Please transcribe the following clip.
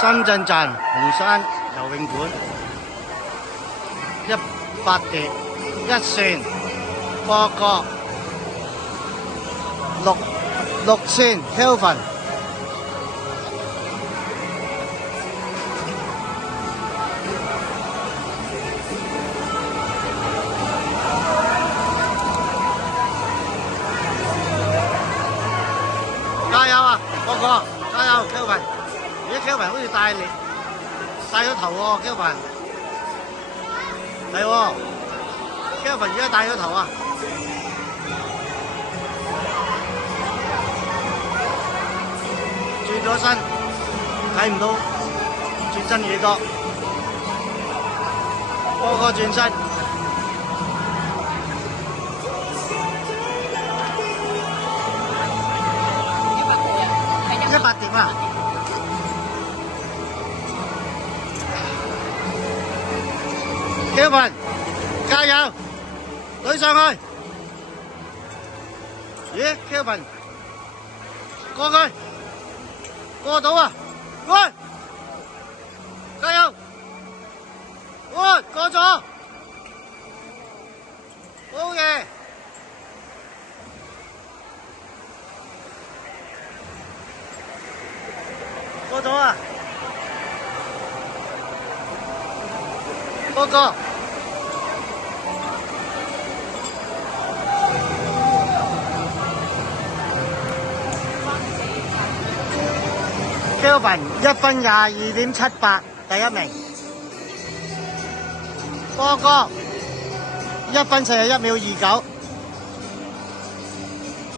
深圳站紅山游泳館100蝶1線波哥6000 Kelvin。加油啊，波哥！加油 ，Kelvin！而家 Kelvin 好似戴咗頭喎 ，Kelvin 係喎 ，Kelvin 而家戴咗頭啊！轉咗身，睇唔到轉身幾多，波哥轉身。100點啊！Kelvin，加油，懟上去！咦 ，Kelvin，過去，過到啊！喂，加油！喂，過咗，好嘢！過咗啊！波哥，Kelvin 1分22.78，第一名。波哥1分41秒29。